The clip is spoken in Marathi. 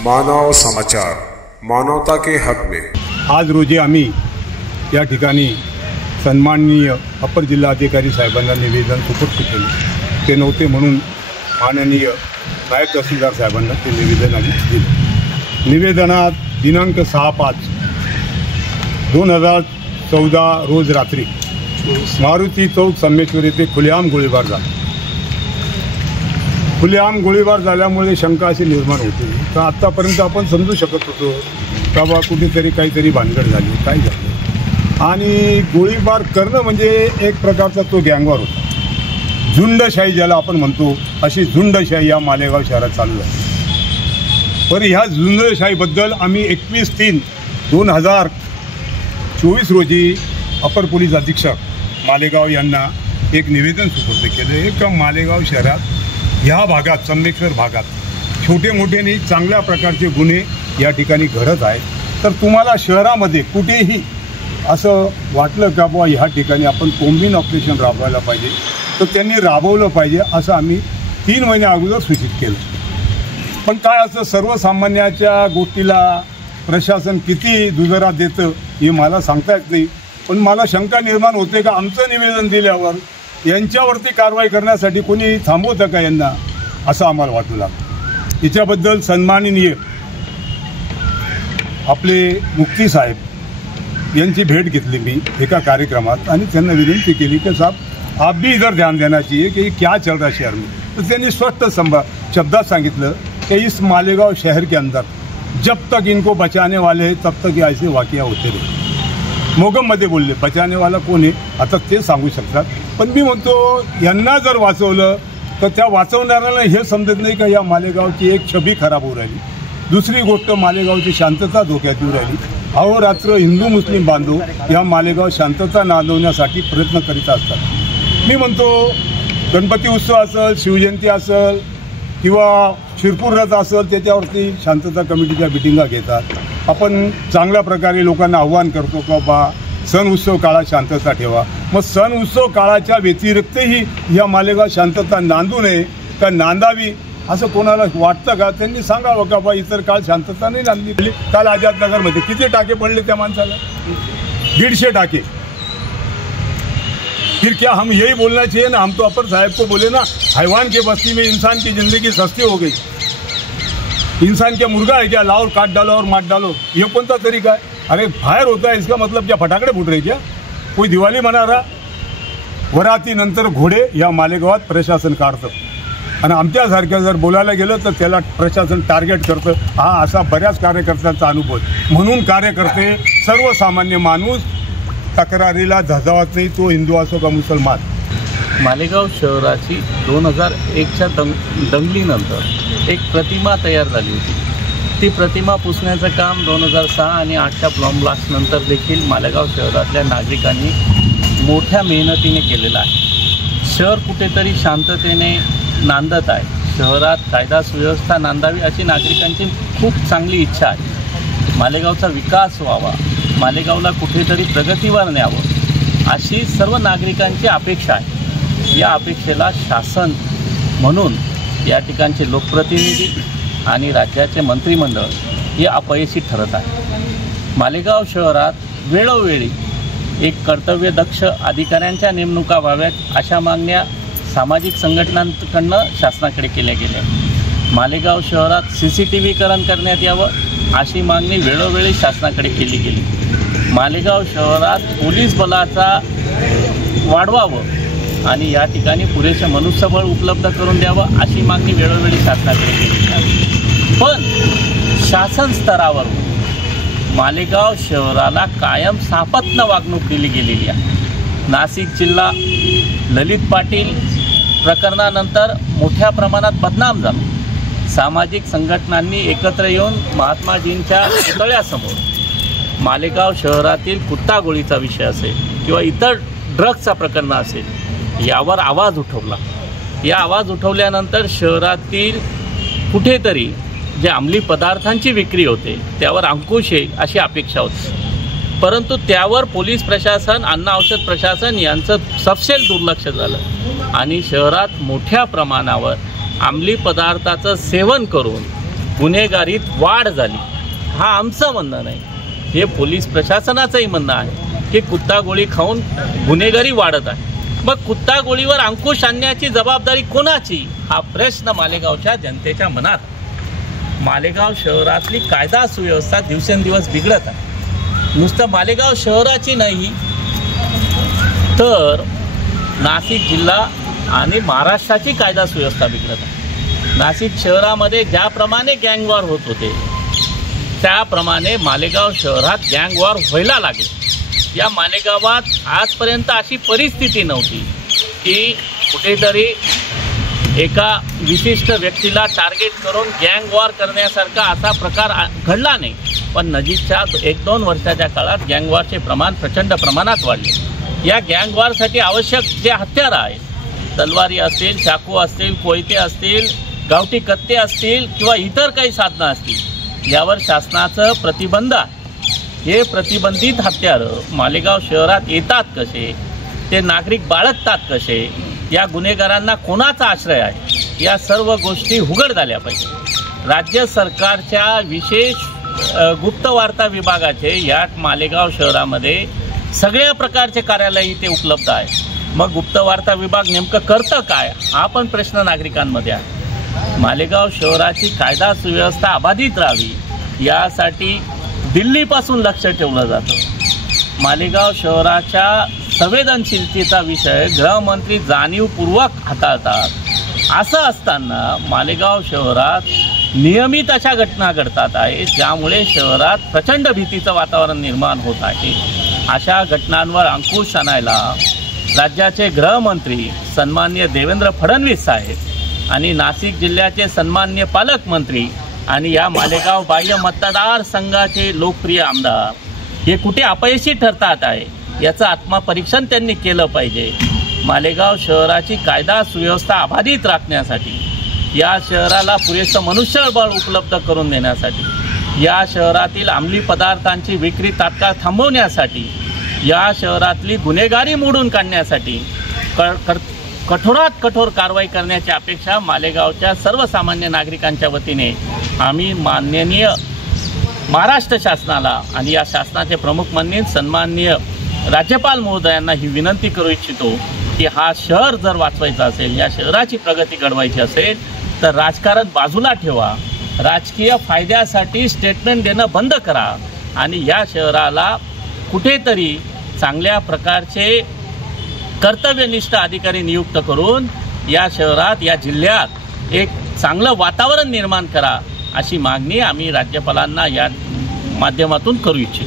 मानव समाचार, मानवता के हक में। आज रोजी आम्ही या ठिकाणी सन्माननीय अपर जिल्हाधिकारी साहेबांना निवेदन सुपूर्द केले। ते नव्हते म्हणून माननीय नायब तहसीलदार साहेबांना ते निवेदन आम्ही दिले। निवेदनात दिनांक 6/5/2014 रोज रात्री मारुती चौक संमेश्वर येथे खुलेआम गोळीबार झाला। खुलेआम गोळीबार झाल्यामुळे शंका अशी निर्माण होती तर आत्तापर्यंत आपण समजू शकत होतो का बा कुठेतरी काहीतरी भानगड झाली, काय झालं। आणि गोळीबार करणं म्हणजे एक प्रकारचा तो गँगवॉर होता। झुंडशाही ज्याला आपण म्हणतो अशी झुंडशाही या मालेगाव शहरात चालू आहे। पण ह्या झुंडशाहीबद्दल आम्ही 21/3/2024 रोजी अपर पोलीस अधीक्षक मालेगाव यांना एक निवेदन सुपूर्द केले का मालेगाव शहरात ह्या भागात संमेश्वर भागात छोटे मोठे चांगल्या प्रकारचे गुन्हे या ठिकाणी घडत आहेत। तर तुम्हाला शहरामध्ये कुठेही असं वाटलं का बुवा ह्या ठिकाणी आपण कोम्बिन ऑपरेशन राबवायला पाहिजे तर त्यांनी राबवलं पाहिजे असं आम्ही 3 महिन्या अगोदर सूचित केलं। पण काय असं सर्वसामान्याच्या गोष्टीला प्रशासन किती दुजोरा देतं हे मला सांगता येत नाही। पण मला शंका निर्माण होते का आमचं निवेदन दिल्यावर यांच्यावरती कारवाई करण्यासाठी कोणी थांबवतं का यांना, असं आम्हाला वाटू लागलं। याच्याबद्दल सन्माननीय आपले मुफ्ती साहेब यांची भेट घेतली मी एका कार्यक्रमात आणि त्यांना विनंती केली की साहब आप भी इधर ध्यान देना चाहिए कि क्या चल रहा है शहर में। तो त्यांनी स्पष्ट शब्दात सांगितलं कि इस मालेगांव शहर के अंदर जब तक इनको बचाने वाले हैं तब तक ऐसे वाक़या होते रहे। मोगममध्ये बोलले, बचाने वाला कोण आहे आता ते सांगू शकतात। पण मी म्हणतो यांना जर वाचवलं तर त्या वाचवणाऱ्याला हे समजत नाही का या मालेगावची एक छबी खराब होऊ राहिली। दुसरी गोष्ट मालेगावची शांतता धोक्यात येऊ राहिली। अहोरात्र हिंदू मुस्लिम बांधव या मालेगाव शांतता नांदवण्यासाठी प्रयत्न करीत असतात। मी म्हणतो गणपती उत्सव असेल, शिवजयंती असेल किंवा शिरपूर रथ असेल त्याच्यावरती शांतता कमिटीच्या मिटिंगा घेतात। आपण चांगल्या प्रकारे लोकांना आव्हान करतो का बा सण उत्सव काळात शांतता ठेवा। मग सण उत्सव काळाच्या व्यतिरिक्तही या मालेगाव शांतता नांदू नये का नांदावी असं कोणाला वाटतं का? त्यांनी सांगावं का बा इतर काळ शांतता नाही नांदली। काल आझादनगरमध्ये किती टाके पडले त्या माणसाला? 150 टाके। फिर क्या हम यही बोलना चाहिए ना, हम तो अपर साहब को बोले ना हैवान के बस्ती में इंसान की जिंदगी सस्ती हो गई। इंसान क्या मुर्गा है क्या? लाओ काट डालो और मार डालो, ये कौन सा तरीका है? अरे फायर होता है इसका मतलब क्या फटाकडे फूट रहे क्या? कोई दिवाळी मना रहा? वराती नंतर घोडे या मालेगावात प्रशासन काढतं आणि आमच्यासारख्या जर बोलायला गेलं तर त्याला प्रशासन टार्गेट करतं। हा असा बऱ्याच कार्यकर्त्यांचा अनुभव। म्हणून कार्यकर्ते सर्वसामान्य माणूस तक्रारीला झजावत नाही, तो हिंदू असो का मुसलमान। मालेगाव शहराची 2001च्या दंगलीनंतर एक प्रतिमा तयार झाली होती। ती प्रतिमा पुसण्याचं काम 2006 आणि 8च्या बॉम्ब ब्लास्ट नंतर देखील मालेगाव शहरातल्या नागरिकांनी मोठ्या मेहनतीने केलेलं आहे। शहर कुठेतरी शांततेने नांदत आहे। शहरात कायदा सुव्यवस्था नांदावी अशी नागरिकांची खूप चांगली इच्छा आहे। मालेगावचा विकास व्हावा, मालेगावला कुठेतरी प्रगतीवर न्यावं अशी सर्व नागरिकांची अपेक्षा आहे। या अपेक्षेला शासन म्हणून या ठिकाणचे लोकप्रतिनिधी आणि राज्याचे मंत्रिमंडळ हे अपयशी ठरत आहे। मालेगाव शहरात वेळोवेळी एक कर्तव्यदक्ष अधिकाऱ्यांच्या नेमणुका व्हाव्यात अशा मागण्या सामाजिक संघटनांकडून शासनाकडे केल्या गेल्या। मालेगाव शहरात CCTVकरण करण्यात यावं अशी मागणी वेळोवेळी शासनाकडे केली गेली। मालेगाव शहरात पोलीस बलाचा वाढवावं आणि या ठिकाणी पुरेसे मनुष्यबळ उपलब्ध करून द्यावं अशी मागणी वेळोवेळी शासनाकडे केली जाते। पण शासन स्तरावर मालेगाव शहराला कायम सापत्न वागणूक दिली गेलेली आहे। नाशिक जिल्हा ललित पाटील प्रकरणानंतर मोठ्या प्रमाणात बदनाम झाला। सामाजिक संघटनांनी एकत्र येऊन महात्माजींच्या पुतळ्यासमोर मालेगाव शहरातील कुत्ता गोळीचा विषय असेल किंवा इतर ड्रग्सचा प्रकरण असेल यावर आवाज उठवला। या आवाज उठवल्यानंतर शहरातील कुठेतरी जे अंमली पदार्थांची विक्री होते त्यावर अंकुश येईल अशी अपेक्षा होती। परंतु त्यावर पोलीस प्रशासन, अन्न औषध प्रशासन यांचं सपशेल दुर्लक्ष झालं आणि शहरात मोठ्या प्रमाणावर अंमली पदार्थाचं सेवन करून गुन्हेगारीत वाढ झाली. हा आमचं म्हणणं नाही, हे पोलीस प्रशासनाचंही म्हणणं आहे की कुत्ता गोळी खाऊन गुन्हेगारी वाढत आहे. मग कुत्ता गोळीवर अंकुश आणण्याची जबाबदारी कोणाची, हा प्रश्न मालेगावच्या जनतेच्या मनात. मालेगाव शहरातली कायदा सुव्यवस्था दिवसेंदिवस बिघडत आहे. नुसतं मालेगाव शहराची नाही तर नाशिक जिल्हा आणि महाराष्ट्राची कायदा सुव्यवस्था बिघडत आहे. नाशिक शहरामध्ये ज्याप्रमाणे गँगवॉर होत होते त्याप्रमाणे मालेगाव शहरात गँगवॉर व्हायला लागले. या मालेगावात आजपर्यंत अशी परिस्थिती नव्हती की कुठेतरी एका विशिष्ट व्यक्तीला टार्गेट करून गँगवॉर करण्यासारखा असा प्रकार घडला नाही. पण नजीकच्या 1-2 वर्षाच्या काळात गँगवॉरचे प्रमाण प्रचंड प्रमाणात वाढले. या गँगवॉरसाठी आवश्यक जे हत्यारं आहेत, तलवारी असतील, चाकू असतील, कोयते असतील, गावठी कत्ते असतील किंवा इतर काही साधनं असतील, यावर शासनाचं प्रतिबंध आहे. हे प्रतिबंधित हत्यारं मालेगाव शहरात येतात कसे, ते नागरिक बाळगतात कसे, या गुन्हेगारांना कोणाचा आश्रय आहे, या सर्व गोष्टी उघड झाल्या पाहिजे. राज्य सरकारच्या विशेष गुप्तवार्ता विभागाचे या मालेगाव शहरामध्ये सगळ्या प्रकारचे कार्यालय इथे उपलब्ध आहे. मग गुप्तवार्ता विभाग नेमकं करतं काय, हा पण प्रश्न नागरिकांमध्ये आहे. मालेगाव शहराची कायदा सुव्यवस्था अबाधित राहावी यासाठी दिल्लीपासून लक्ष ठेवलं जातं. मालेगाव शहराच्या संवेदनशीलतेचा विषय गृहमंत्री जाणीवपूर्वक हाताळतात. असं असताना मालेगाव शहरात नियमित अशा घटना घडतात आहेत ज्यामुळे शहरात प्रचंड भीतीचं वातावरण निर्माण होत आहे. अशा घटनांवर अंकुश आणायला राज्याचे गृहमंत्री सन्माननीय देवेंद्र फडणवीस साहेब आणि नाशिक जिल्ह्याचे सन्माननीय पालकमंत्री आणि या मालेगाव बाह्य मतदारसंघाचे लोकप्रिय आमदार हे कुठे अपयशी ठरतात आहे याचं आत्मपरीक्षण त्यांनी केलं पाहिजे. मालेगाव शहराची कायदा सुव्यवस्था अबाधित राखण्यासाठी, या शहराला पुरेसं मनुष्यबळ उपलब्ध करून देण्यासाठी, या शहरातील अंमली पदार्थांची विक्री तात्काळ थांबवण्यासाठी, या शहरातली गुन्हेगारी मोडून काढण्यासाठी कठोरात कठोर कारवाई करण्याची अपेक्षा मालेगावच्या सर्वसामान्य नागरिकांच्या वतीने आम्ही माननीय महाराष्ट्र शासनाला आणि या शासनाचे प्रमुख म्हणून सन्माननीय राज्यपाल महोदयांना ही विनंती करू इच्छितो की हा शहर जर वाचवायचा असेल, या शहराची प्रगती घडवायची असेल तर राजकारण बाजूला ठेवा, राजकीय फायद्यासाठी स्टेटमेंट देणं बंद करा आणि या शहराला कुठेतरी चांगल्या प्रकारचे कर्तव्यनिष्ठ अधिकारी नियुक्त करून या शहरात, या जिल्ह्यात एक चांगलं वातावरण निर्माण करा, अशी मागणी आम्ही राज्यपालांना या माध्यमातून करू इच्छितो.